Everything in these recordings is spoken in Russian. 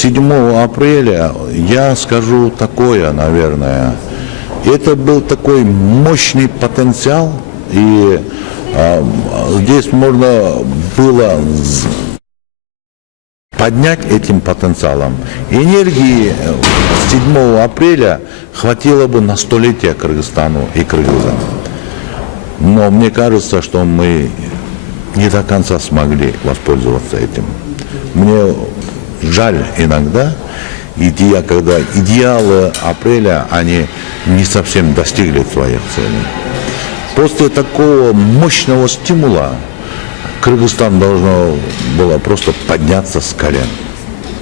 7 апреля я скажу такое, наверное. Это был такой мощный потенциал, и здесь можно было поднять этим потенциалом. Энергии 7 апреля хватило бы на столетие Кыргызстану и кыргызам. Но мне кажется, что мы не до конца смогли воспользоваться этим. Мне жаль иногда, когда идеалы апреля, они не совсем достигли своих целей. После такого мощного стимула Кыргызстан должно было просто подняться с колен.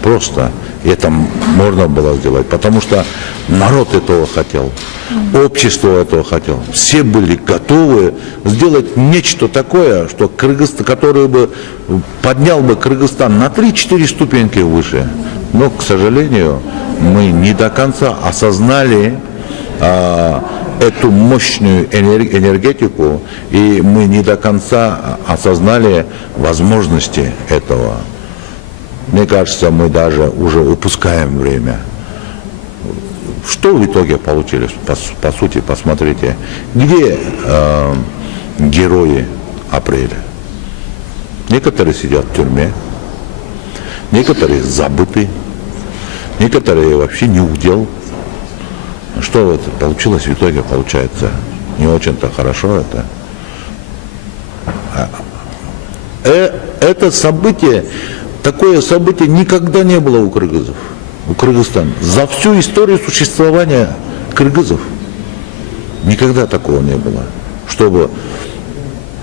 Просто это можно было сделать, потому что народ этого хотел, общество этого хотело. Все были готовы сделать нечто такое, что которое бы поднял бы Кыргызстан на 3-4 ступеньки выше. Но, к сожалению, мы не до конца осознали эту мощную энергетику, и мы не до конца осознали возможности этого. Мне кажется, мы даже уже упускаем время. Что в итоге получилось? По сути, посмотрите, где герои апреля? Некоторые сидят в тюрьме, некоторые забыты, некоторые вообще не удел. Что это получилось в итоге? Получается не очень-то хорошо это. Это событие, такое событие никогда не было у кыргызов, у Кыргызстана. За всю историю существования кыргызов никогда такого не было, чтобы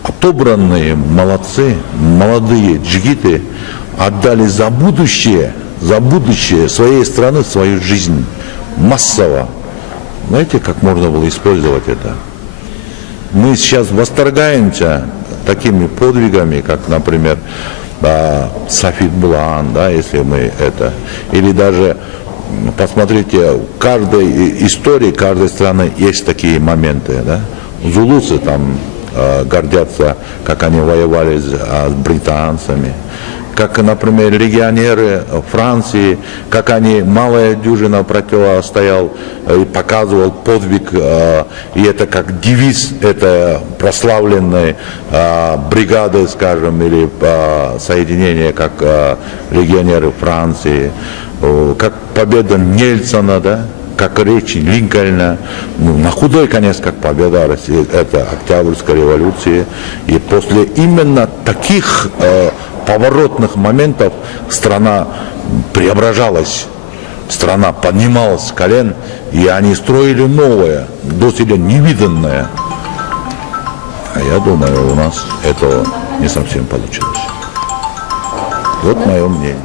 отобранные молодцы, молодые джигиты отдали за будущее своей страны свою жизнь массово. Знаете, как можно было использовать это? Мы сейчас восторгаемся такими подвигами, как, например, Сафит Булан, да, если мы это, или даже, посмотрите, в каждой истории, каждой страны есть такие моменты, да. Зулусы там гордятся, как они воевали с британцами, как, например, легионеры Франции, как они, малая дюжина противостоял и показывал подвиг, и это как девиз этой прославленной бригады, скажем, или соединения, как легионеры Франции, как победа Нельсона, да, как речь Линкольна, на худой конец, как победа России, это Октябрьской революции, и после именно таких поворотных моментов страна преображалась, страна поднималась с колен, и они строили новое, доселе невиданное. А я думаю, у нас этого не совсем получилось. Вот мое мнение.